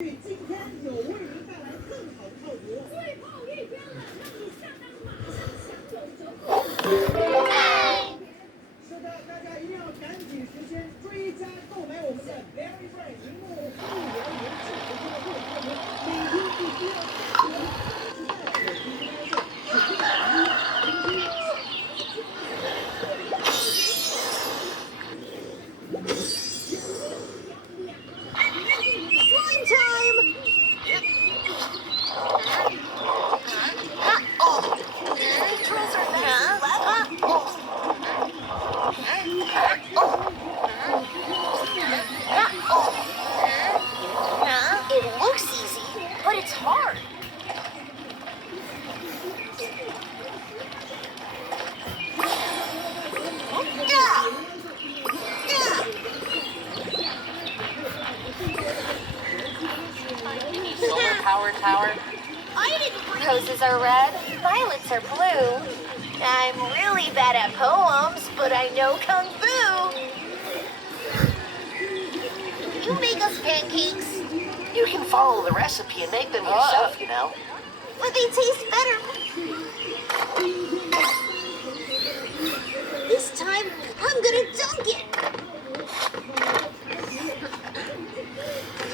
今天有为您带来更好的套图。最后一天了，让你下单马上享有折扣。是的，大家一定要赶紧时间追加购买我们的 Very Bright 荧幕会员有90天的会员套图，每天必须要4元30袋，有平时单是Slime time! Controls are It looks easy, but it's hard. Solar power tower. Roses are red, violets are blue. I'm really bad at poems, but I know kung fu. You make us pancakes, You can follow the recipe and make them yourself, you know. but they taste better. This time, I'm gonna dunk it.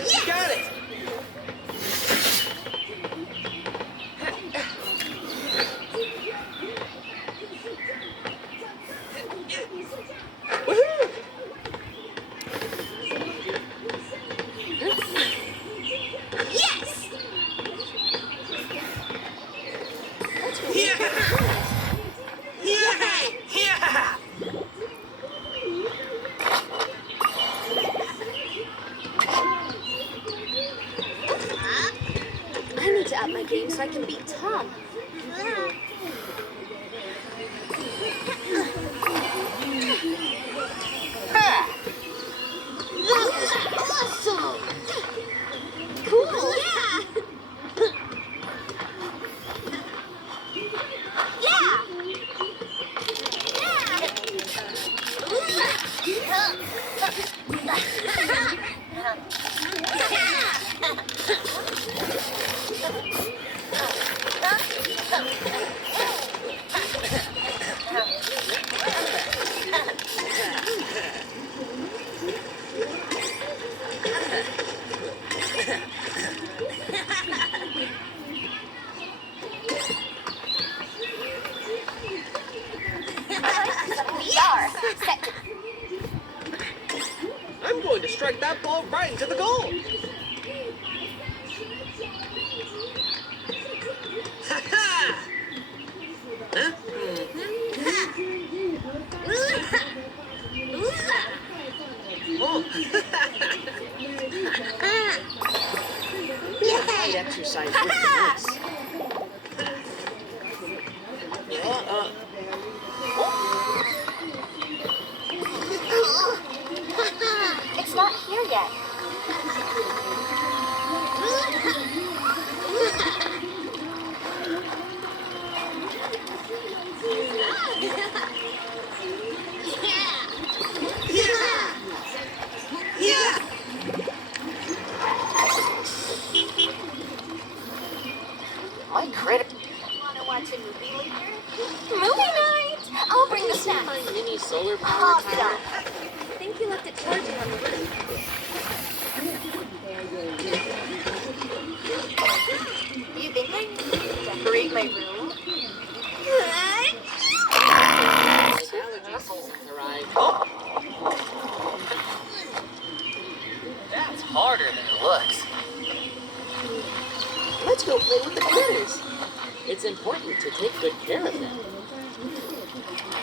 Yes! Got it! Woohoo! Yes! Yeah! Yeah! Yeah! I need to up my game so I can beat Tom. Ha! That was awesome! Cool! Yeah! We are set to I'm going to strike that ball right into the goal. Ha ha! Huh? Oh. I exercise with this. Yeah, It's not here yet. yeah! My critic. Wanna watch a movie later? Movie night! I'll bring the snacks. My mini solar power Awesome. tower. I think you left it charging on the roof. You think I need to decorate my room? Allergy season's arrived. Oh! That's harder than it looks. Let's go play with the critters. It's important to take good care of them.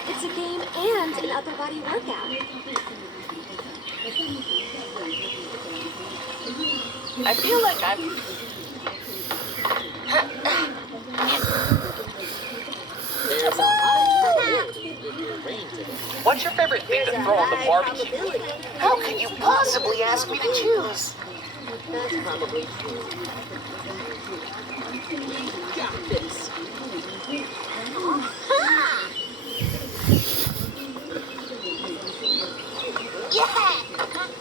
It's a game and an upper body workout. I feel like I'm... There's a high probability it will rain today. What's your favorite thing to throw on the barbecue? How can you possibly ask me to choose? That's probably true. Got this. Yeah!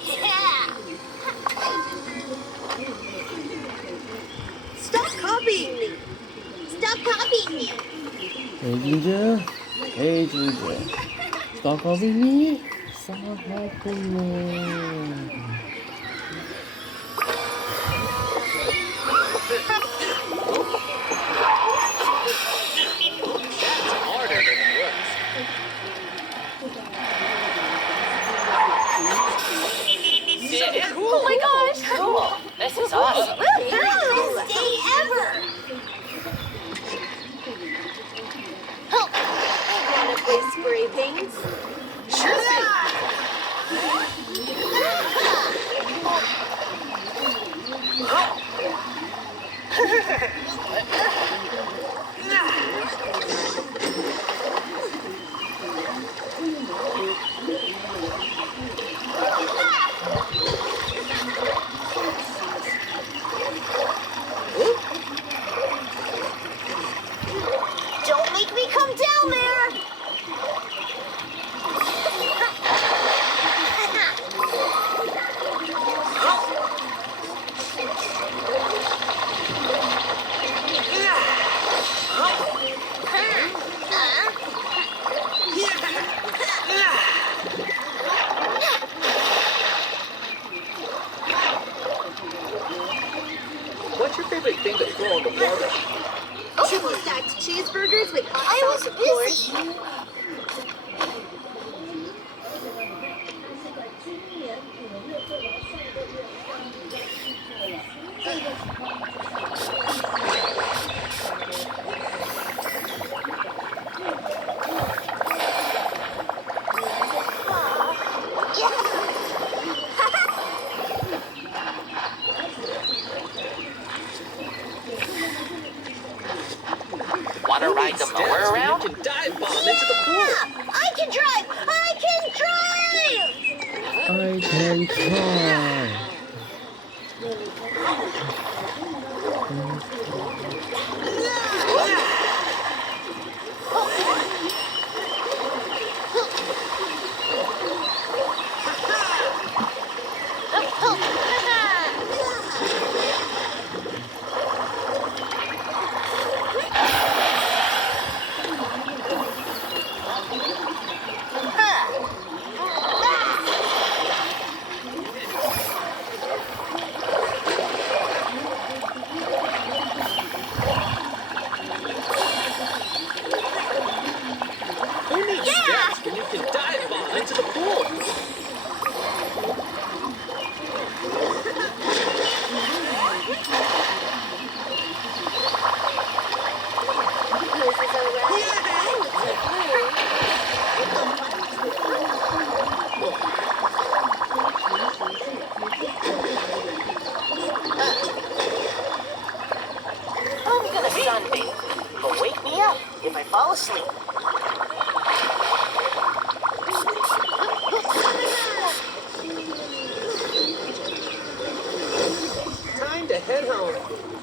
Yeah! copying me. Stop copying me. Hey Ginger, hey Ginger, stop copying me. Stop copying me. That's harder than it looks. Oh my gosh. Cool. This is awesome. Best day ever. Oh, I wanna play spray paints. Sure thing. Don't make me come down there. What's your favorite thing to throw on the barbecue? Triple stacked cheeseburgers with hot sauce, of course. Want to ride the mower around? You can dive bomb into the pool. I can drive! I can drive! I can try. Who needs steps when you can dive bomb into the pool? Roses are red. I'm gonna sunbathe, but wake me up if I fall asleep. Time to head home.